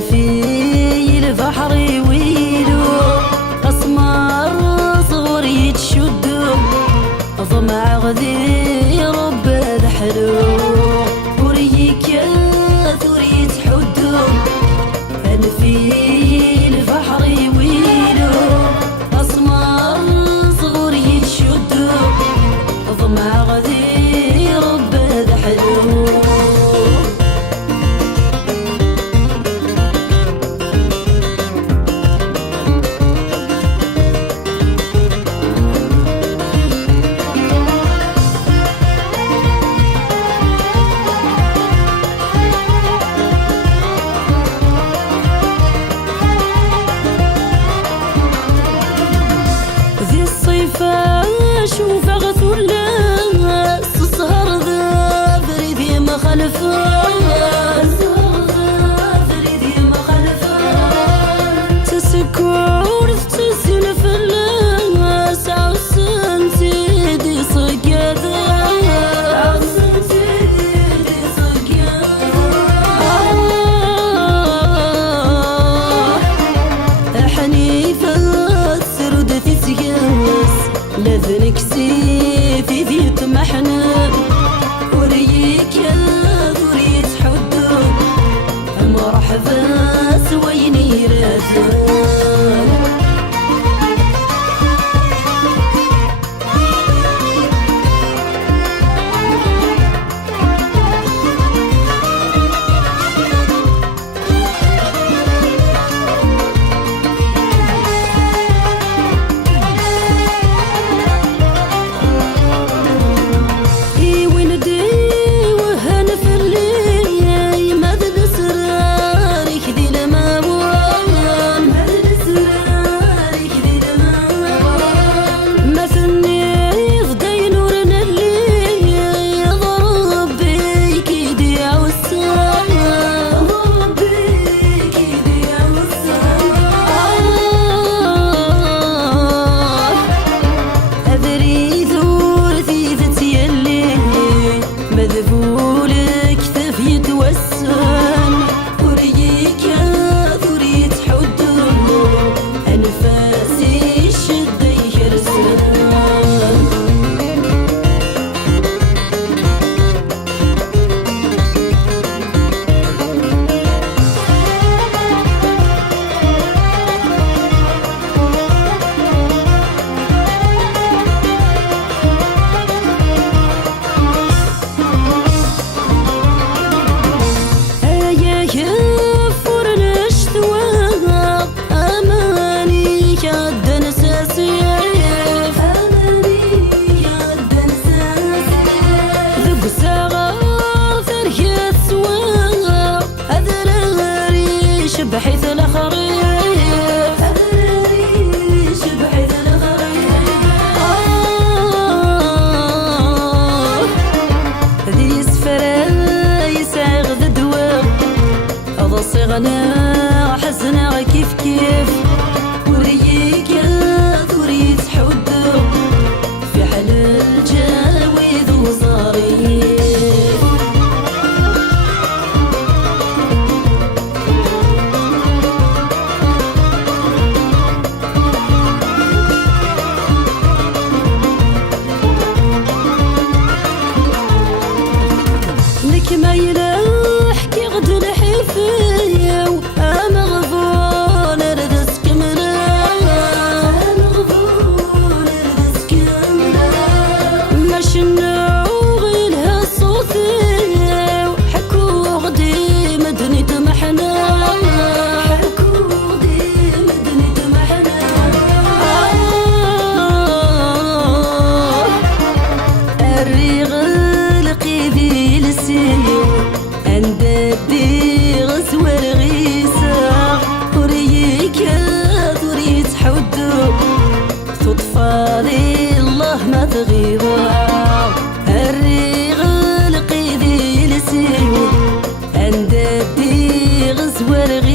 في البحر ويلو أسمار صغر يتشدو ضمع غذي رب ذحلو وريك ثوري تحدو في البحر ويلو أسمار صغر يتشدو ضمع غذي رب ذحلو شوف غثول السهر ذا فريدي ما خلفه تسكور تسين في الناس عوسن تيدي صقاذا حنيفة سرودة تتقاس لذنك سيفي ذي طمحنا وريك ذوري تحدو مرحبا سويني رازق مذبولك ثفي توسن وريك ثوري تحدو أنفاسي شدي يرسل بحيث الخريف بحيث الخريف ذي سفر يسعى غد دوام هذا صيغنا حزنا كيف كيف وريك ثوري تحدو في حل الجاويذ وصاريف ما يلحكي غد الحفاية وأنا غضون ردس كملا ما شنو غيلها الصوتية وحكو غدي مدني تمحنا أندبي غزوة الغيسة وريك ثوري تحدو صدفة الله ما تغيبها الريغ القيدي لسيو أندبي غزوة الغيسة